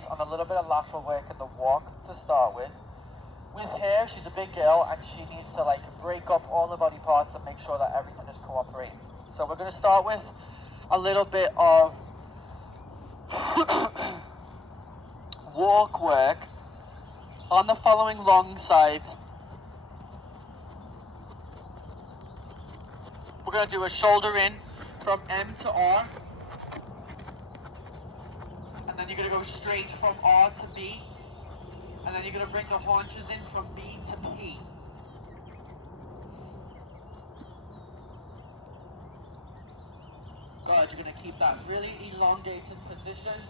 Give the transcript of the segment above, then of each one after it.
focus on a little bit of lateral work in the walk to start with. With her, she's a big girl and she needs to like break up all the body parts and make sure that everything is cooperating. So we're going to start with a little bit of walk work on the following long side. We're going to do a shoulder in from M to R. And then you're going to go straight from R to B. And then you're going to bring the haunches in from B to P. Good, you're going to keep that really elongated position.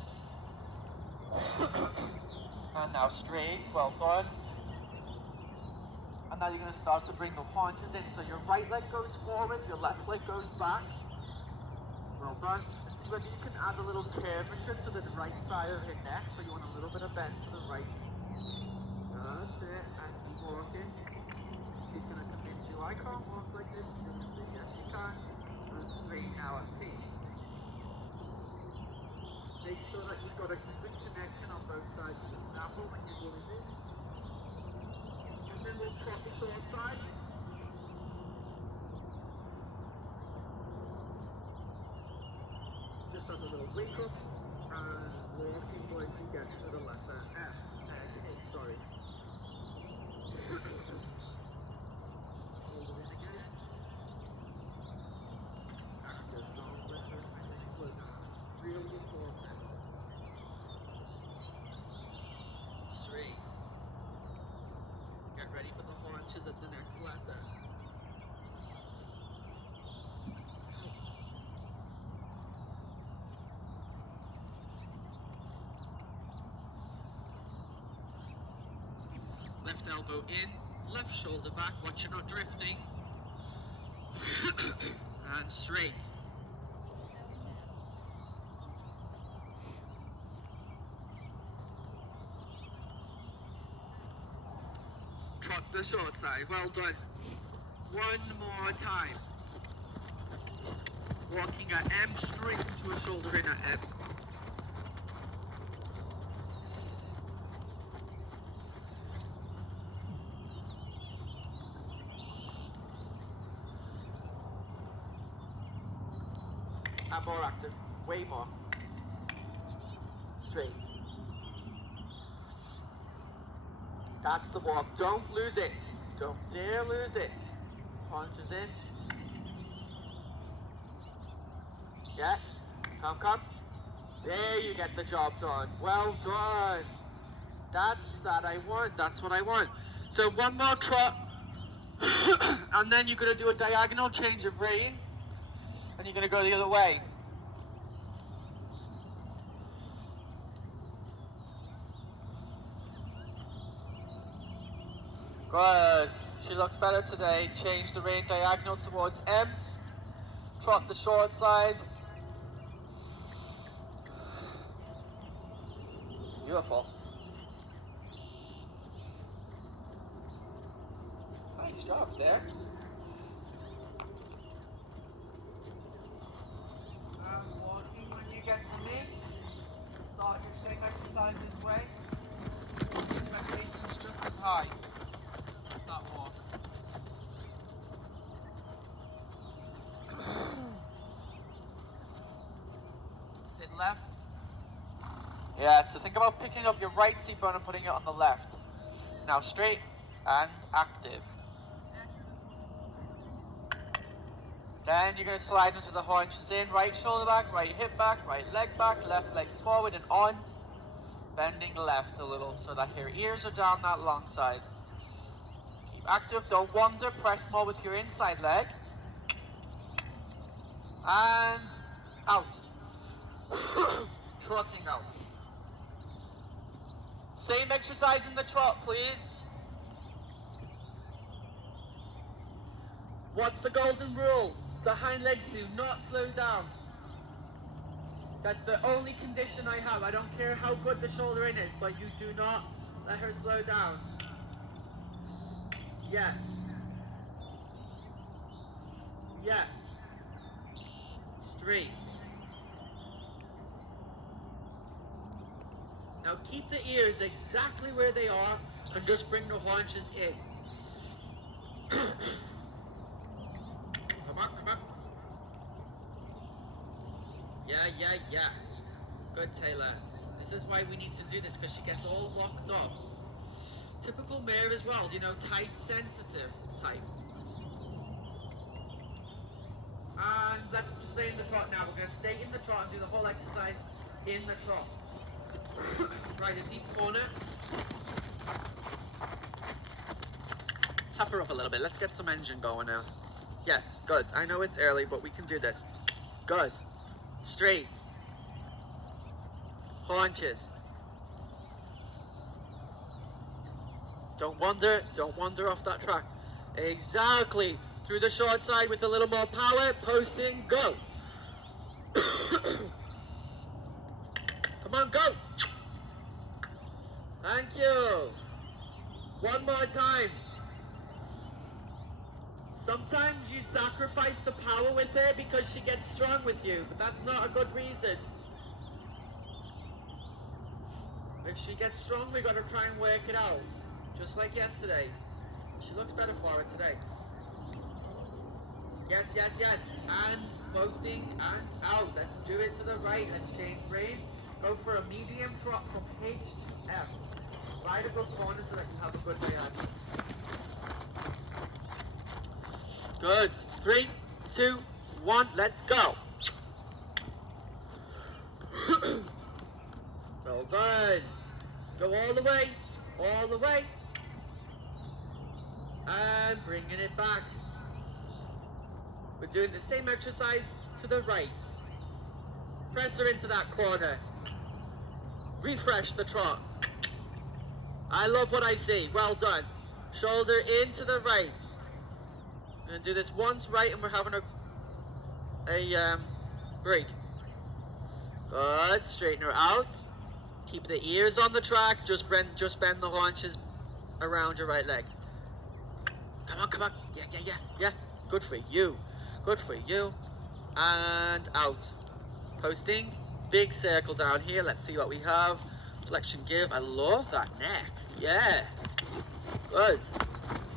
And now straight, well done. And now you're going to start to bring the haunches in. So your right leg goes forward, your left leg goes back. Well done. And see whether you can add a little curvature to the right side of your neck. So you want a little bit of bend to the right. That's it. And keep walking. She's going to convince you, I can't walk like this. You're going to say, yes you can. And straight now at P. Make sure that you've got a good connection on both sides of the snaffle when you're doing this. And then we'll trot the short side. Just have a little wake up and walking once you get to the letter F. Sorry. Hold it in again. Active, don't let her slow down. Really important. Straight. Get ready for the haunches at the next letter. Left elbow in, left shoulder back, watch you're not drifting. And straight. Trot the short side, well done. One more time. Walking at M, straight into a shoulder in at M. And more active, way more. Straight. That's the walk, don't lose it. Don't dare lose it. Punches in. Yeah, come. There you get the job done. Well done. That's what I want. So one more trot. And then you're going to do a diagonal change of rein. And you're going to go the other way. Good. She looks better today. Change the rein diagonal towards M. Trot the short side. Beautiful. Nice job there. Walking when you get to me. Start your same exercise this way. Expectations just as high. That walk. Sit left. Yeah, so think about picking up your right seat bone and putting it on the left. Now straight and active. Then you're going to slide into the haunches in, right shoulder back, right hip back, right leg back, left leg forward and on. Bending left a little so that your ears are down that long side. Keep active, don't wander, press more with your inside leg. And out. Trotting out. Same exercise in the trot, please. What's the golden rule? The hind legs do not slow down. That's the only condition I have. I don't care how good the shoulder in is, but you do not let her slow down. Yeah. Yeah. Straight. Now keep the ears exactly where they are and just bring the haunches in. Come on, come on. Yeah. Good, Taylor. This is why we need to do this, because she gets all locked up. Typical mare as well, you know, tight, sensitive type. And let's stay in the trot now. We're going to stay in the trot and do the whole exercise in the trot. Right, a deep corner. Tap her up a little bit. Let's get some engine going now. Yeah, good. I know it's early, but we can do this. Good. Straight. Haunches. Don't wander off that track. Exactly. Through the short side with a little more power. Posting, go. Come on, go. Thank you. One more time. Sometimes you sacrifice the power with her because she gets strong with you, but that's not a good reason. If she gets strong, we got to try and work it out. Just like yesterday. She looks better for it today. Yes. And posting and out. Let's do it to the right. Let's change rein. Go for a medium trot from H to F. Ride a good corner so that you have a good day on. Good. 3, 2, 1. Let's go. Well done. Go all the way. All the way. And bringing it back. We're doing the same exercise to the right. Press her into that corner. Refresh the trot. I love what I see. Well done. Shoulder into the right. We're going to do this once right and we're having a break. Good. Straighten her out. Keep the ears on the track. Just bend the haunches around your right leg. Come on. Yeah. Good for you. And out. Posting. Big circle down here. Let's see what we have. Flexion give. I love that neck. Yeah. Good.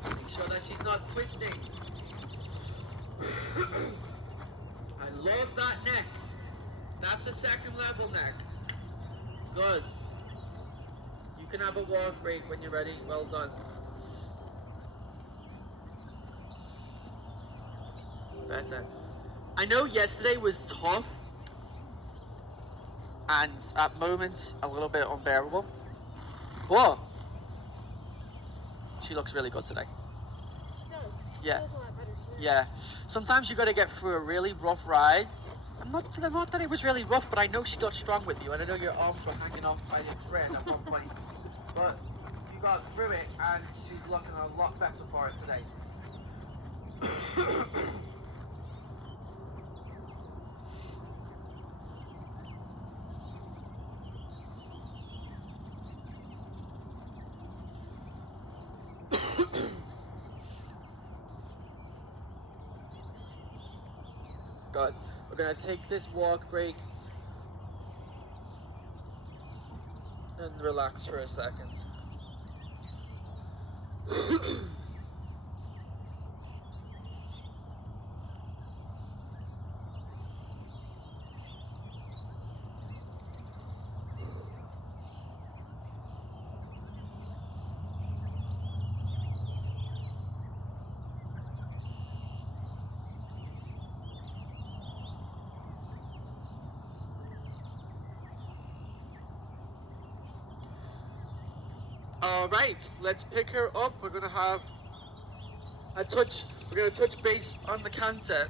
Make sure that she's not twisting. I love that neck. That's a second level neck. Good. You can have a walk break when you're ready. Well done. Better. I know yesterday was tough and at moments a little bit unbearable, but she looks really good today. She does. Yeah. She does a lot better today. Yeah. Sometimes you got to get through a really rough ride. Not that it was really rough, but I know she got strong with you, and I know your arms were hanging off by your friend at one point. But you got through it, and she's looking a lot better for it today. Good. We're going to take this walk break and relax for a second. All right, let's pick her up. We're gonna have a touch. We're gonna touch base on the canter.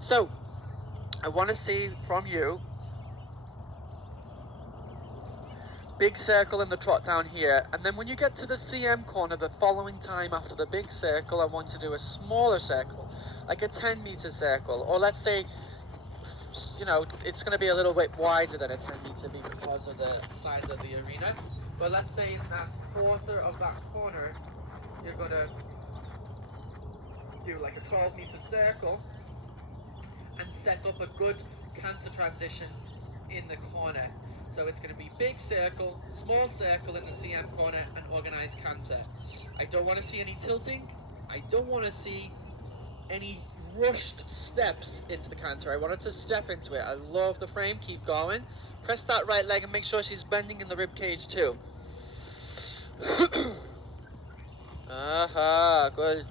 So, I want to see from you. Big circle in the trot down here, and then when you get to the CM corner the following time after the big circle, I want to do a smaller circle, like a 10-meter circle, or let's say you know, it's going to be a little bit wider than a 10 meter because of the size of the arena. But let's say in that quarter of that corner, you're going to do like a 12-meter circle and set up a good canter transition in the corner. So it's going to be big circle, small circle in the CM corner, and organized canter. I don't want to see any tilting. I don't want to see any rushed steps into the canter. I want her to step into it. I love the frame. Keep going. Press that right leg and make sure she's bending in the rib cage too. Aha, good.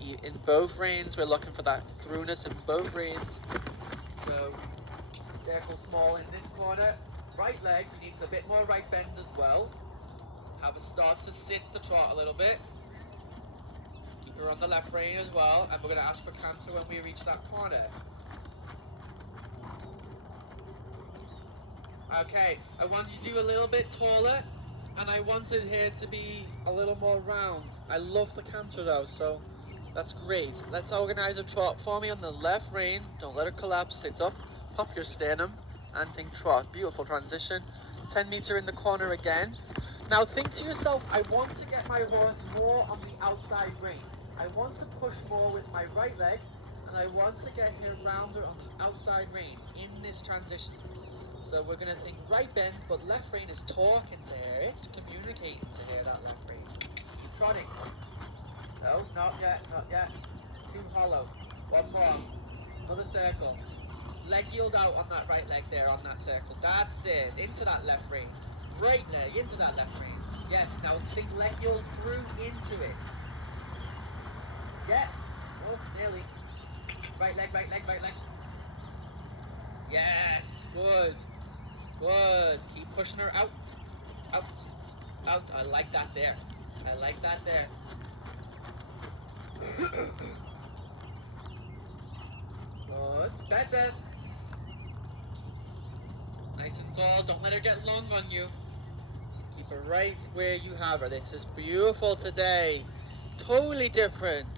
In both reins, we're looking for that throughness in both reins. So, circle small in this corner. Right leg needs a bit more right bend as well. Have her start to sit the trot a little bit. Keep her on the left rein as well, and we're going to ask for canter when we reach that corner. Okay, I want you to do a little bit taller, and I wanted her to be a little more round. I love the canter though, so that's great. Let's organize a trot for me on the left rein. Don't let her collapse. Sit up, pop your sternum, and think trot. Beautiful transition. 10 meter in the corner again. Now think to yourself, I want to get my horse more on the outside rein. I want to push more with my right leg, and I want to get her rounder on the outside rein in this transition. So we're going to think right bend, but left rein is talking to her. It's communicating to her, that left rein. Keep trotting. No, not yet, not yet. Too hollow. One more. Another circle. Leg yield out on that right leg there, on that circle. That's it. Into that left rein. Right leg, into that left rein. Yes, now think leg yield through into it. Yes. Oh, nearly. Right leg, right leg, right leg. Yes, good. Good. Keep pushing her out. Out. Out. I like that there. I like that there. Good. Better. Nice and tall. Don't let her get long on you. Keep her right where you have her. This is beautiful today. Totally different.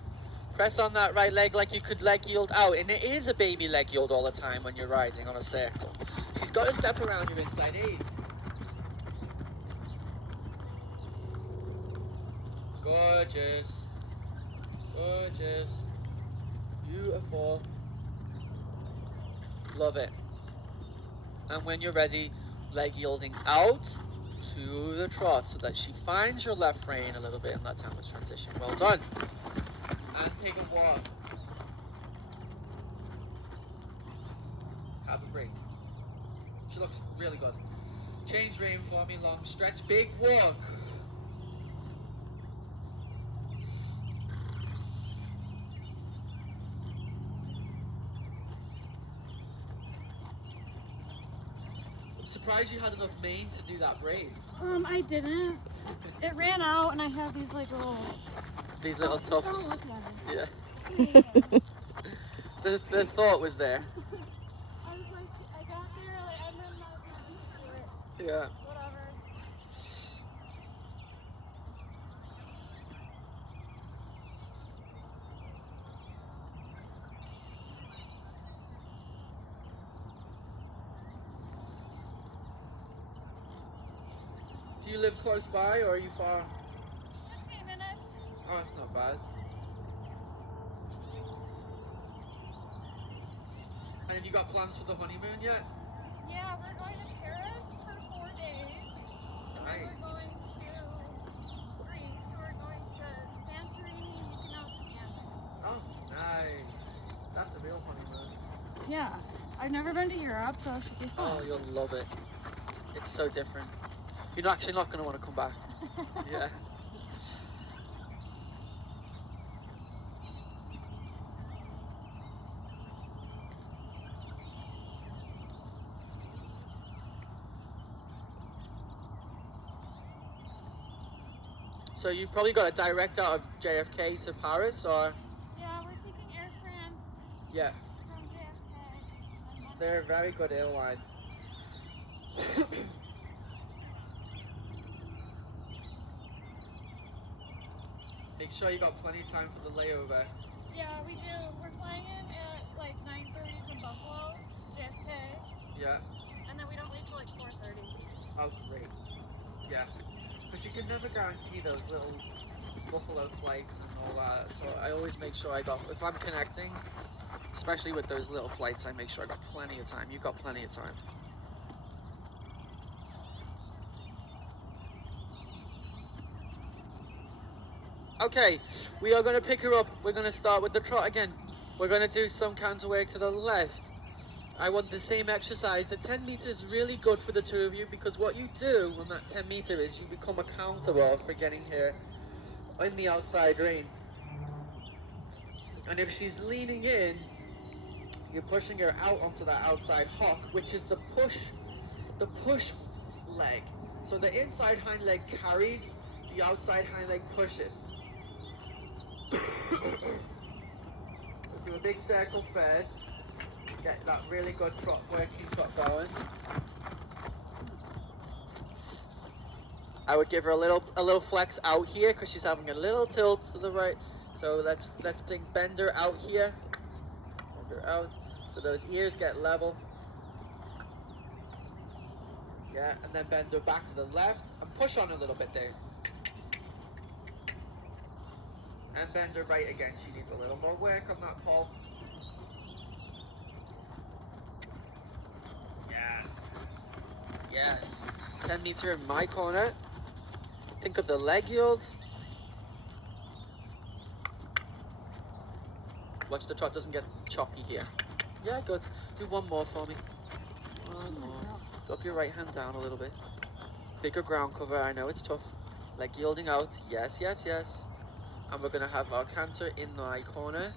Press on that right leg like you could leg yield out. And it is a baby leg yield all the time when you're riding on a circle. She's got to step around your inside eight. Gorgeous. Gorgeous. Beautiful. Love it. And when you're ready, leg yielding out to the trot so that she finds your left rein a little bit in that time of transition. Well done. And take a walk. Have a break. She looks really good. Change rein for me, long stretch, big walk. I'm surprised you had enough mane to do that braid. I didn't. It ran out, and I have these like little. These little tufts. Don't look at it. Yeah. the thought was there. I was like, I got there, like, and then I was used to it. Yeah. Whatever. Do you live close by or are you far? 15 minutes. Oh, that's not bad. And have you got plans for the honeymoon yet? Yeah, we're going to Paris for 4 days. And then we're going to Greece. So we're going to Santorini, Mykonos, and Athens. Oh, nice. That's the real honeymoon. Yeah, I've never been to Europe, so it should be fun. Oh, you'll love it. It's so different. You're actually not going to want to come back. Yeah. So you probably got a direct out of JFK to Paris, or? Yeah, we're taking Air France Yeah, from JFK. they're a very good airline. Make sure you got plenty of time for the layover. Yeah, we do. We're flying in at like 9:30 from Buffalo. JFK. Yeah. And then we don't leave till like 4:30. Oh, great. Yeah. Because you can never guarantee those little buffalo flights and all that. So I always make sure I got, if I'm connecting, especially with those little flights, I make sure I got plenty of time. You've got plenty of time. Okay, we are going to pick her up. We're going to start with the trot again. We're going to do some counter work to the left. I want the same exercise. The 10 meters is really good for the two of you because what you do on that 10 meter is you become accountable for getting here in the outside rein. And if she's leaning in, you're pushing her out onto that outside hock, which is the push leg. So the inside hind leg carries, the outside hind leg pushes. So do a big circle first. Get that really good trot working trot going. I would give her a little flex out here because she's having a little tilt to the right. So let's bend her out here. Bend her out so those ears get level. Yeah, and then bend her back to the left and push on a little bit there. And bend her right again. She needs a little more work on that pole. Yes. Yes. 10 meter in my corner. Think of the leg yield. Watch the trot doesn't get choppy here. Yeah, good. Do one more for me. One more. Drop your right hand down a little bit. Bigger ground cover. I know it's tough. Leg yielding out. Yes, yes, yes. And we're going to have our canter in my corner.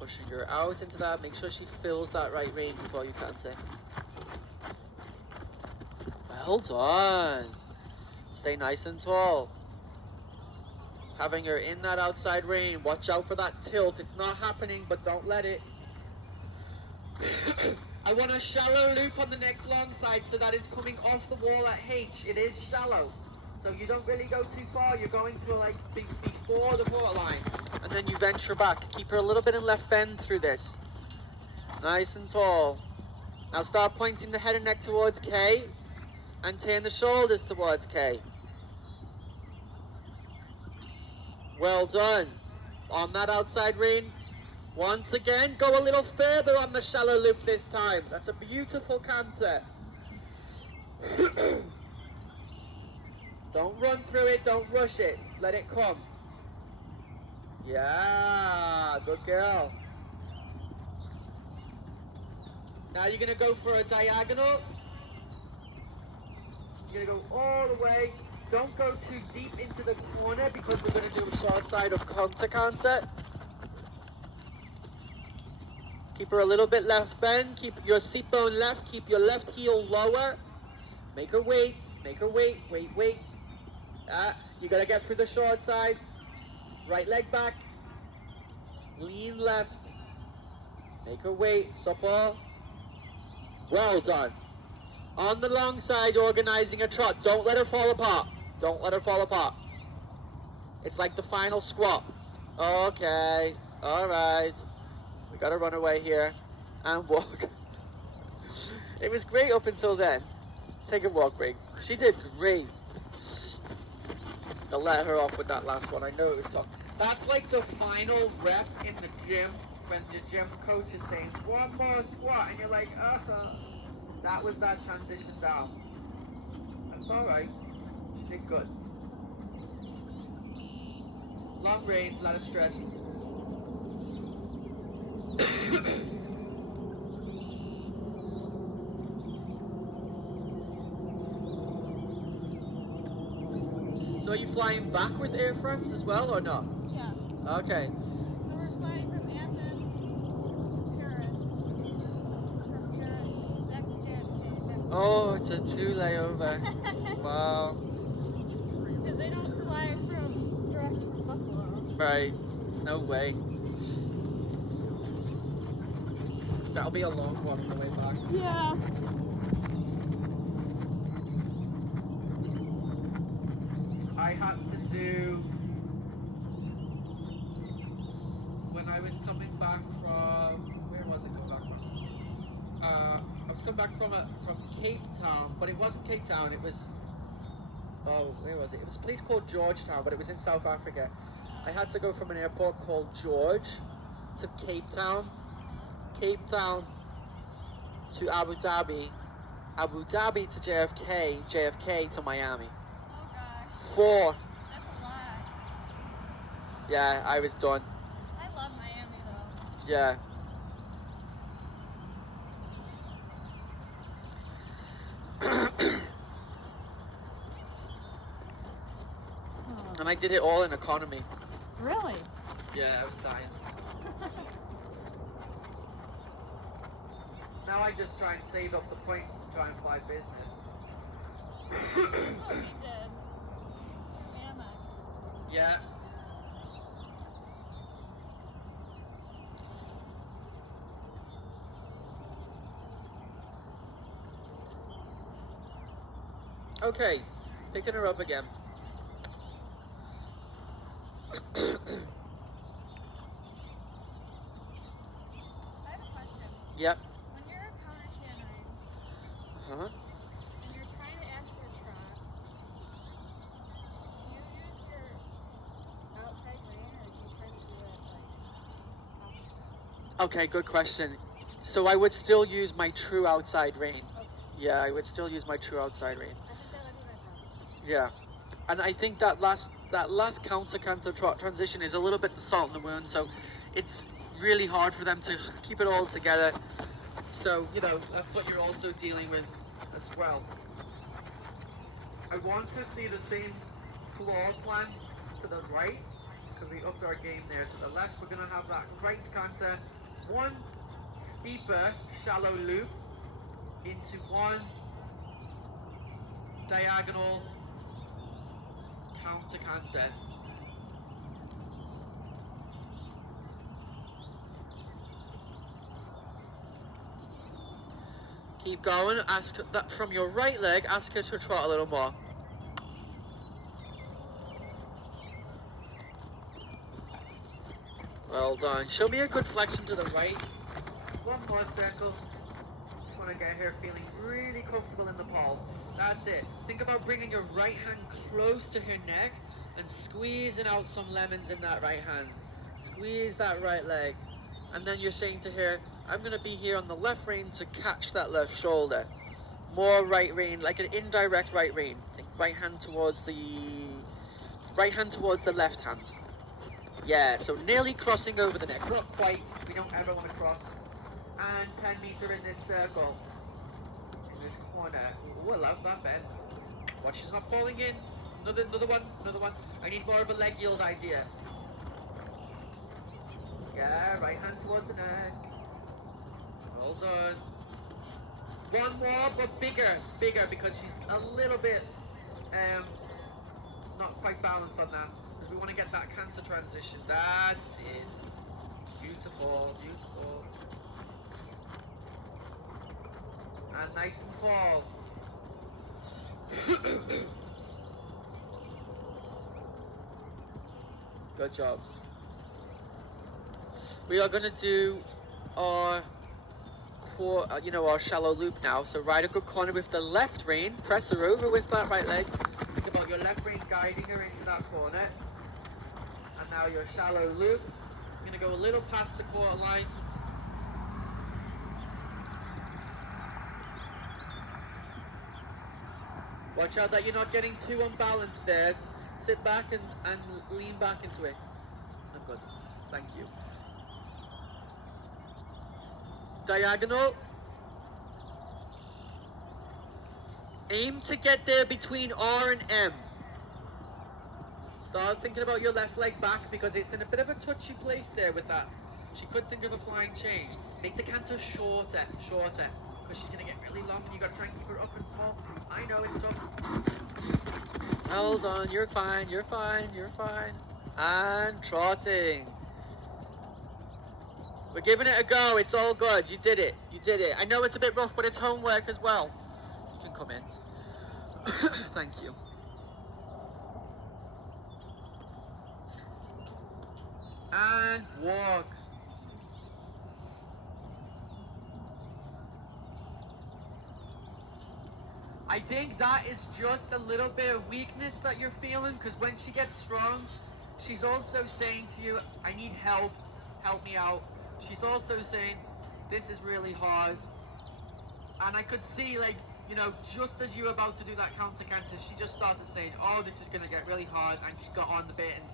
Pushing her out into that. Make sure she fills that right rein before you canter. Well done. Stay nice and tall. Having her in that outside rein. Watch out for that tilt. It's not happening, but don't let it. I want a shallow loop on the next long side so that it's coming off the wall at H. It is shallow. So you don't really go too far. You're going to like before the waterline. And then you venture back. Keep her a little bit in left bend through this. Nice and tall. Now start pointing the head and neck towards K. And turn the shoulders towards K. Well done. On that outside rein. Once again, go a little further on the shallow loop this time. That's a beautiful canter. Don't run through it, don't rush it. Let it come. Yeah, good girl. Now you're going to go for a diagonal. You're going to go all the way. Don't go too deep into the corner because we're going to do a short side of counter canter. Keep her a little bit left bend. Keep your seat bone left. Keep your left heel lower. Make her wait. Make her wait. Wait, wait. You got to get through the short side. Right leg back. Lean left. Make her wait. Supple. Well done. On the long side, organizing a trot. Don't let her fall apart. Don't let her fall apart. It's like the final squat. Okay. All right. We got to run away here and walk. It was great up until then. Take a walk break. She did great. I'll let her off with that last one. I know it was tough. That's like the final rep in the gym when the gym coach is saying, one more squat, and you're like, that was that transition down. That's alright. She did good. Long range, a lot of stretch. So are you flying back with Air France as well or not? Yeah. Okay. So we're flying from Athens to Paris. From Paris back to JFK. Oh, it's a 2 layover. Wow. Because they don't fly direct from Buffalo. Right. No way. That'll be a long one on the way back. Yeah. I had to do, when I was coming back from, where was it coming back from? back from Cape Town, but it wasn't Cape Town. It was, oh, where was it? It was a place called Georgetown, but it was in South Africa. I had to go from an airport called George to Cape Town to Abu Dhabi to JFK, JFK to Miami. Oh gosh. 4. That's a lot. Yeah, I was done. I love Miami though. Yeah. And I did it all in economy. Really? Yeah, I was dying. Now I just try and save up the points to try and fly business. That's what we did. Through Amex. Yeah. Okay, picking her up again. I have a question. Yep. When you're a counter canine Uh-huh. and you're trying to ask for a trot, do you use your outside rein or do you try to do it like opposite? Okay, good question. So I would still use my true outside rein. Okay. Yeah, I would still use my true outside rein. I think that would be my problem. Yeah. And I think that last counter trot transition is a little bit the salt in the wound, so it's really hard for them to keep it all together. So, you know, that's what you're also dealing with as well. I want to see the same claw plan to the right, because we upped our game there. To the left, we're going to have that right canter, one steeper shallow loop into one diagonal counter canter. Keep going, ask that from your right leg, ask her to trot a little more. Well done. Show me a good flexion to the right. One more circle. Just want to get her feeling really comfortable in the palm. That's it. Think about bringing your right hand close to her neck and squeezing out some lemons in that right hand. Squeeze that right leg. And then you're saying to her, I'm going to be here on the left rein to catch that left shoulder. More right rein, like an indirect right rein. Think right hand towards the left hand. Yeah, so nearly crossing over the neck. Not quite. We don't ever want to cross. And 10 meter in this circle. In this corner. Ooh, I love that bend. Watch she's not falling in. Another one. I need more of a leg yield idea. Yeah, right hand towards the neck. Well done. One more, but bigger, because she's a little bit not quite balanced on that. Because we want to get that canter transition. That's it. Beautiful. And nice and tall. Good job. We are going to do our our shallow loop now. So ride a good corner with the left rein, press her over with that right leg. Think about your left rein guiding her into that corner. And now your shallow loop. I'm going to go a little past the quarter line. Watch out that you're not getting too unbalanced there. Sit back and lean back into it. Oh, good. Thank you. Diagonal. Aim to get there between R and M. Start thinking about your left leg back because it's in a bit of a touchy place there with that. She could think of a flying change. Make the canter shorter. Because she's going to get really long and you've got to try and keep her up and tall. I know it's tough. Hold on, you're fine. And trotting. We're giving it a go. It's all good. You did it. I know it's a bit rough, but it's homework as well. You can come in. Thank you. And walk. I think that is just a little bit of weakness that you're feeling, because when she gets strong, she's also saying to you, I need help me out. She's also saying, this is really hard. And I could see, like, you know, just as you were about to do that counter cancer, she just started saying, oh, this is going to get really hard, and she got on the bit, and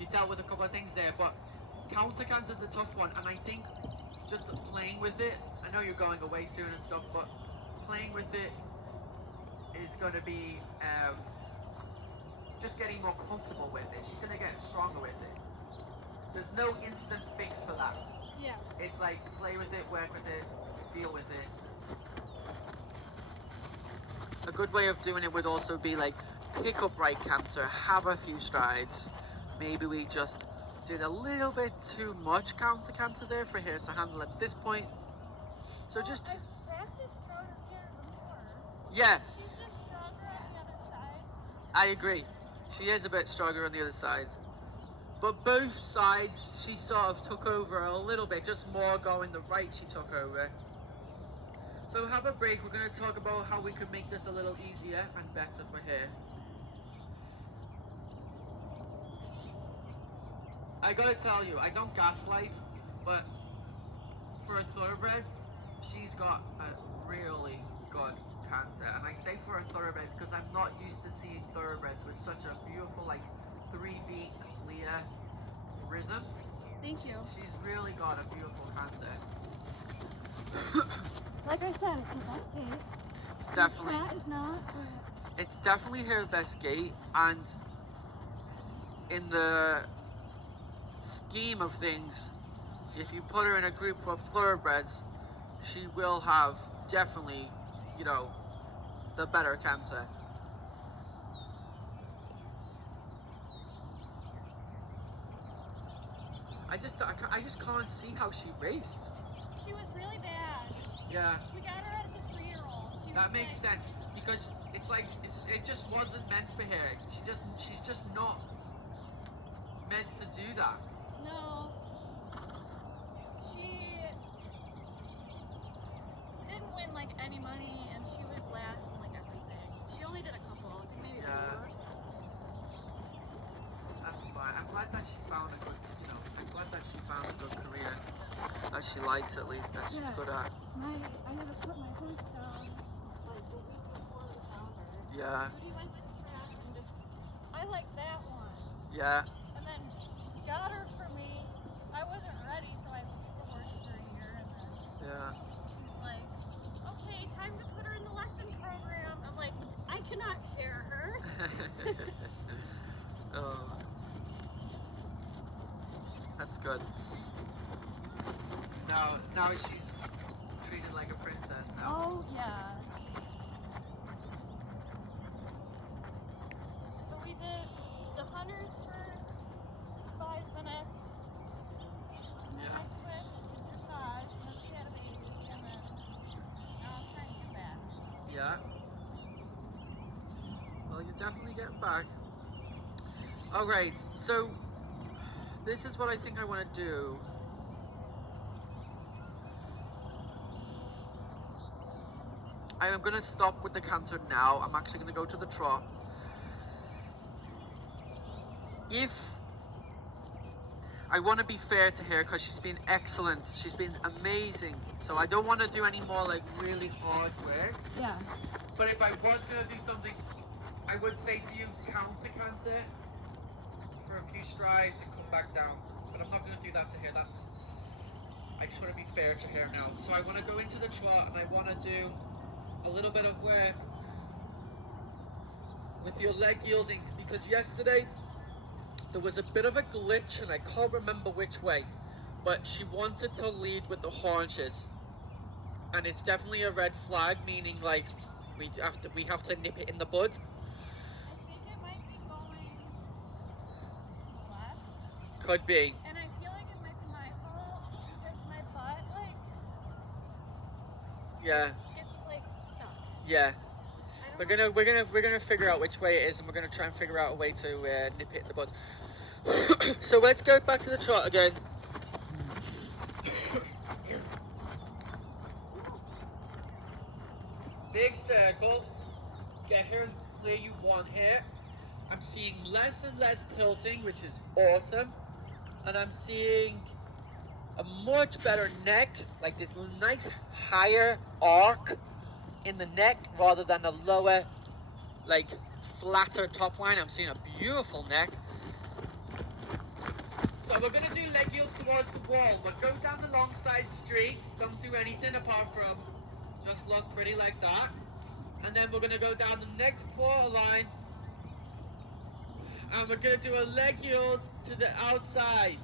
you dealt with a couple of things there, but counter cancer is a tough one, and I think just playing with it, I know you're going away soon and stuff, but playing with it is going to be just getting more comfortable with it. She's going to get stronger with it. There's no instant fix for that. Yeah. It's like play with it, work with it, deal with it. A good way of doing it would also be like pick up right canter, have a few strides. Maybe we just did a little bit too much counter canter there for her to handle at this point. So well, just I practiced stronger here before. yeah. She's just stronger on the other side. I agree. She is a bit stronger on the other side. But both sides she sort of took over a little bit, just more going the right she took over. So have a break, we're going to talk about how we can make this a little easier and better for her. I gotta tell you, I don't gaslight, but for a thoroughbred, she's got a really good canter. And I say for a thoroughbred because I'm not used to seeing thoroughbreds with such a beautiful, like, 3-beat clear rhythm. Thank you. She's really got a beautiful canter. Like I said, it's her best gait. It's definitely, Cat is not. it's definitely her best gait, and in the scheme of things, if you put her in a group of thoroughbreds, she will have definitely, you know, the better canter. I just can't see how she raced. She was really bad. Yeah. We got her as a 3-year-old. That makes sense, because it's like it just wasn't meant for her. She's just not meant to do that. No. She didn't win like any money, and she was last in like everything. She only did a couple, maybe 4. That's fine. I'm glad that she found a good, you know, I'm glad that she found a good career that she likes, at least, that she's good at. I had to put my horse down like the week before we found her. Yeah. We went to the track and just, I like that one. Yeah. And then got her for me. I wasn't ready, so I leased the horse for a year, and then she's like, okay, time to put her in the lesson program. I'm like, I cannot share her. Oh. That's good. Now she's treated like a princess now. Oh, yeah. So we did the hunters for 5 minutes. And then I switched to dressage, and then she had a baby, and then now I'm trying to get back. Yeah. Well, you're definitely getting back. Alright, so this is what I think I want to do. I am going to stop with the canter now. I'm actually going to go to the trot. If I want to be fair to her, because she's been excellent, she's been amazing, so I don't want to do any more like really hard work. Yeah. But if I was going to do something, I would say to you, counter canter for a few strides and come back down. But I'm not going to do that to her. I just want to be fair to her now. So I want to go into the trot, and I want to do a little bit of work with your leg yielding, because yesterday there was a bit of a glitch and I can't remember which way, but she wanted to lead with the haunches, and it's definitely a red flag, meaning like we have to nip it in the bud. I think it might be going left. Could be. And I feel like it might be my fault because my butt, like, Yeah. it's like stuck. Yeah. I don't know. We're gonna figure out which way it is, and we're gonna try and figure out a way to nip it in the bud. So let's go back to the trot again. Big circle. get here where you want here. I'm seeing less and less tilting, which is awesome. And I'm seeing a much better neck, like this nice higher arc in the neck rather than a lower, like flatter top line. I'm seeing a beautiful neck. So we're going to do leg yields towards the wall, but go down the long side straight. Don't do anything apart from just look pretty like that. And then we're going to go down the next quarter line. And we're going to do a leg yield to the outside.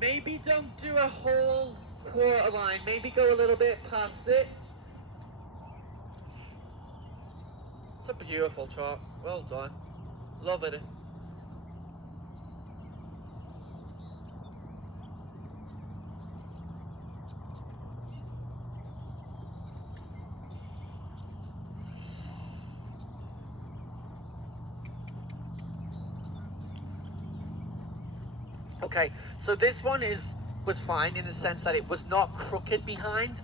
Maybe don't do a whole quarter line. Maybe go a little bit past it. It's a beautiful chart. Well done. Love it. Okay, so this one was fine in the sense that it was not crooked behind,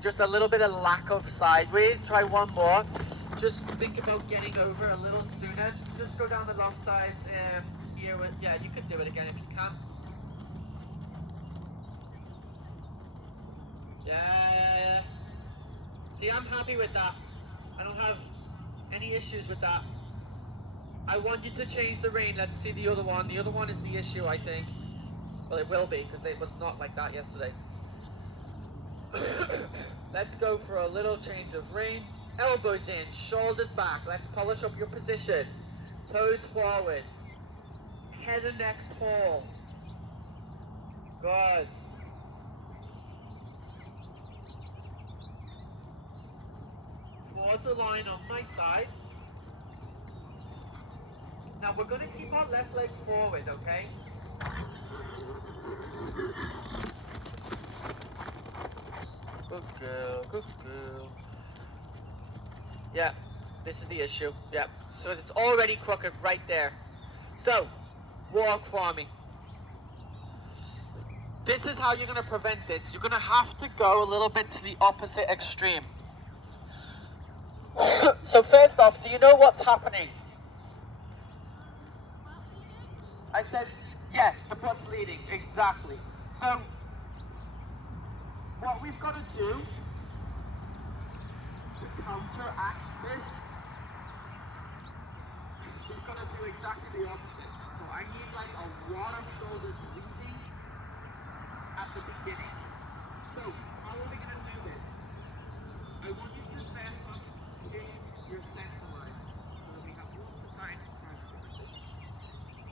just a little bit of lack of sideways. Try one more. Just think about getting over a little sooner. Just go down the long side here. Yeah, you could do it again if you can. Yeah. See, I'm happy with that. I don't have any issues with that. I want you to change the rein. Let's see the other one. The other one is the issue, I think. Well, it will be, because it was not like that yesterday. Let's go for a little change of rein. Elbows in, shoulders back. Let's polish up your position. Toes forward. Head and neck tall. Good. Towards the line on my side. Now we're going to keep our left leg forward, okay? Good girl, good girl. Yeah, this is the issue. Yeah, so it's already crooked right there. So, walk for me. This is how you're going to prevent this. You're going to have to go a little bit to the opposite extreme. So first off, do you know what's happening? I said, yeah, the butt's leading, exactly. So, what we've got to do to counteract this, we've got to do exactly the opposite. So I need like a lot of shoulders leading at the beginning. So, how are we going to do this? I want you to first off hit your center line so that we have one side in front of us.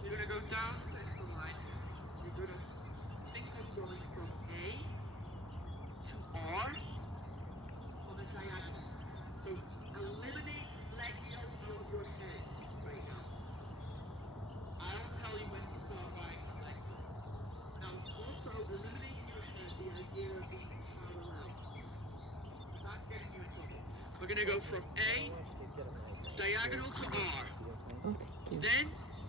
You're going to go down the center line. You're going to think of going from A to R on a diagonal. So eliminate leg yield of your head right now. I'll tell you when to start riding the leg yield. Now also eliminate in your head the idea of being parallel. That's getting you in trouble. We're going to go from A, diagonal to R. Then,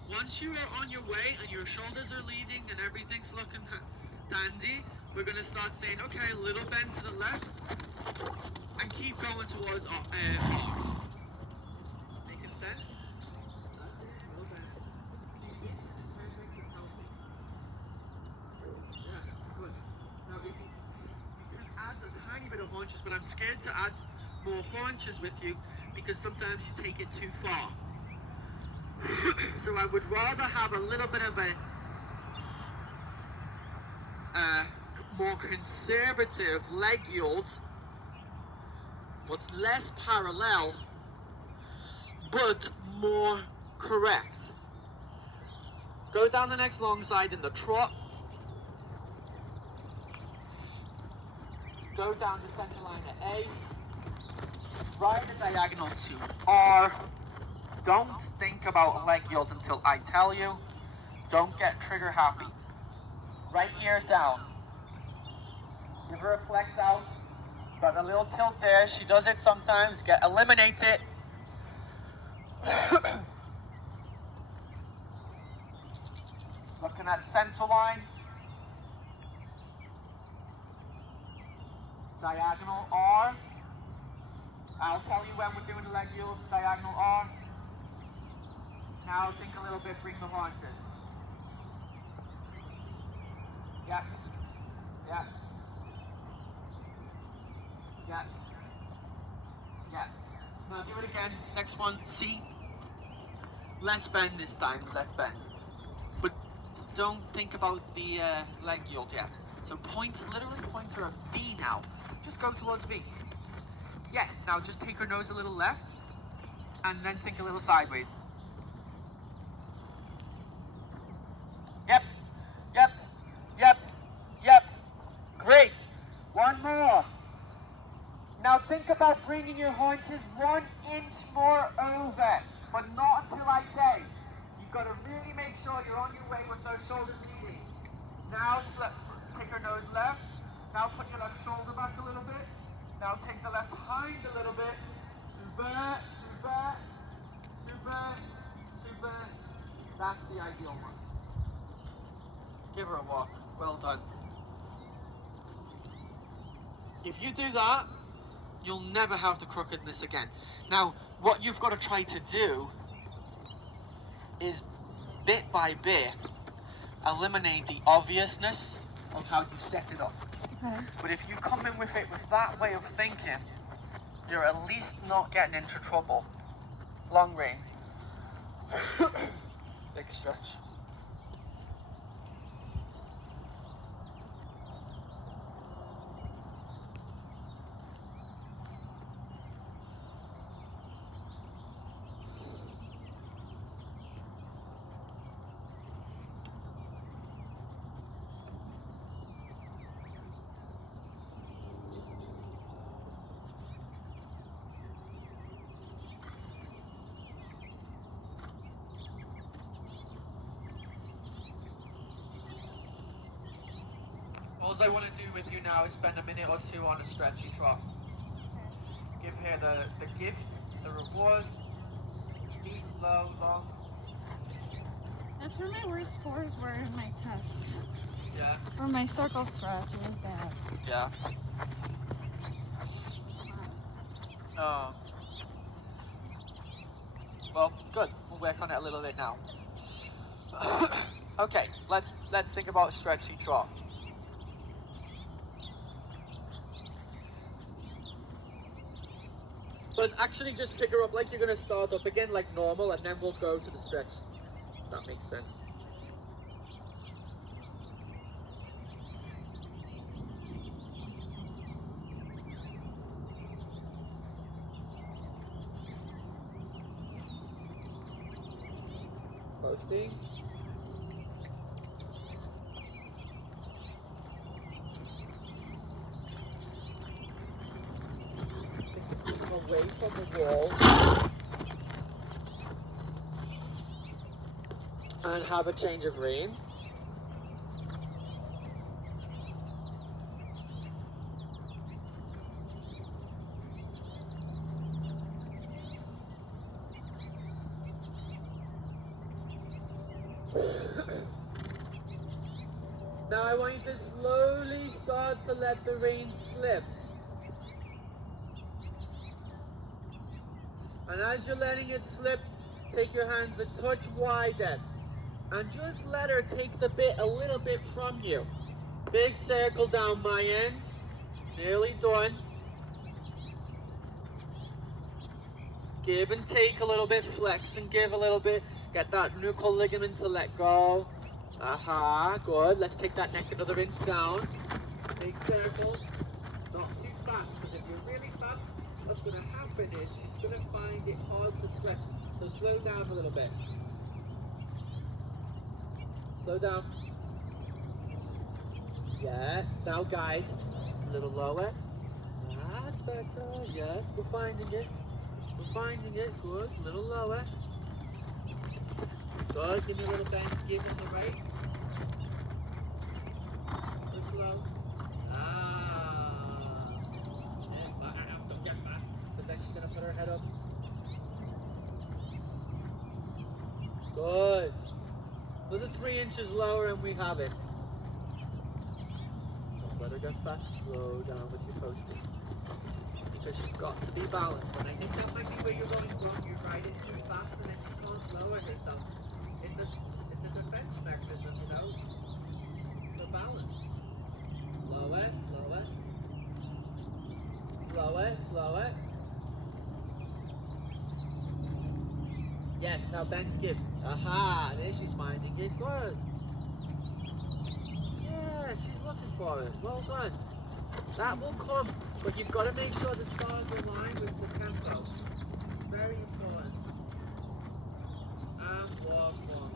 once you are on your way and your shoulders are leading and everything's looking dandy, we're going to start saying, okay, a little bend to the left and keep going towards R. Making sense? That's it, little bend. See, this is perfect for helping. Yeah, good. Now, if you can add a tiny bit of haunches, but I'm scared to add more haunches with you because sometimes you take it too far. So I would rather have a little bit of a more conservative leg yield, what's less parallel, but more correct. Go down the next long side in the trot. Go down the center line at A. Ride the diagonal to R. Don't think about a leg yield until I tell you. Don't get trigger happy. Right ear down. Give her a flex out. Got a little tilt there. She does it sometimes. Eliminate it. Looking at center line. Diagonal R. I'll tell you when we're doing the leg yield, diagonal arm. Now think a little bit, bring the haunches. Yep. Yep. Yep. Yep. Now do it again. Next one. See? Less bend this time, less bend. But don't think about the leg yield yet. So literally point to a V now. Just go towards V. Yes, now just take her nose a little left, and then think a little sideways. Yep, yep, yep, yep. Great. One more. Now think about bringing your haunches 1 inch more over, but not until I say. You've got to really make sure you're on your way with those shoulders leading. Now take her nose left. Now put your left shoulder back a little bit. Now take the left behind a little bit. Super, super, super, super. That's the ideal one. Give her a walk. Well done. If you do that, you'll never have the crookedness again. Now, what you've got to try to do is bit by bit eliminate the obviousness of how you set it up. Okay. But if you come in with it with that way of thinking, you're at least not getting into trouble. Long range. Big stretch. All I want to do with you now is spend a minute or two on a stretchy trot. Give her the gift, the reward, deep, low, long. That's where my worst scores were in my tests. Yeah. Or my circle stretch, it was bad. Yeah. Oh. Well, good. We'll work on it a little bit now. Okay, let's think about stretchy trot. But actually just pick her up like you're going to start up again like normal, and then we'll go to the stretch. That makes sense. Posting. Away from the wall and have a change of rein. Now I want you to slowly start to let the rein slip. And as you're letting it slip, take your hands a touch wider. And just let her take the bit a little bit from you. Big circle down my end. Nearly done. Give and take a little bit, flex and give a little bit. Get that nuchal ligament to let go. Aha, good. Let's take that neck another inch down. Big circles. Not too fast, because if you're really fast, what's going to happen is she's going to find it hard to stretch. So slow down a little bit. Slow down. Yeah, now guide. A little lower. That's better. Yes, we're finding it. We're finding it. Good. A little lower. Good. Give me a little bend. Give on the right. Go slow. Don't get fast. But then she's going to put her head up. Good. Another 3 inches lower and we have it. Don't let her get fast. Slow down with your posting. So she's got to be balanced. And I think that might be where you're going wrong. You're riding too fast and then she can't lower herself. It's a defense mechanism, you know? For balance. Slow it, slow it. Slow it, slow it. Yes, now bend give. Aha, there she's finding it. Good. Yeah, she's looking for it. Well done. That will come, but you've got to make sure the stars align with the tempo. Very important. And walk, walk.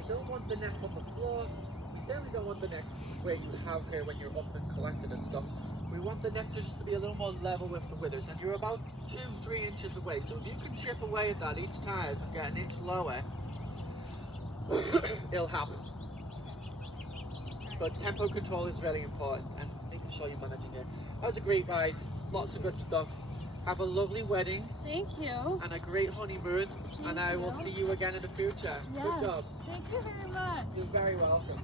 We don't want the neck on the floor. We certainly don't want the neck where you have her when you're up and collected and stuff. We want the neck just to be a little more level with the withers, and you're about 2-3 inches away. So if you can chip away at that each time and get an inch lower, it'll happen. But tempo control is really important, and making sure you're managing it. That was a great ride, lots of good stuff. Have a lovely wedding. Thank you. And a great honeymoon, and I will see you again in the future. Yes. Good job. Thank you very much. You're very welcome.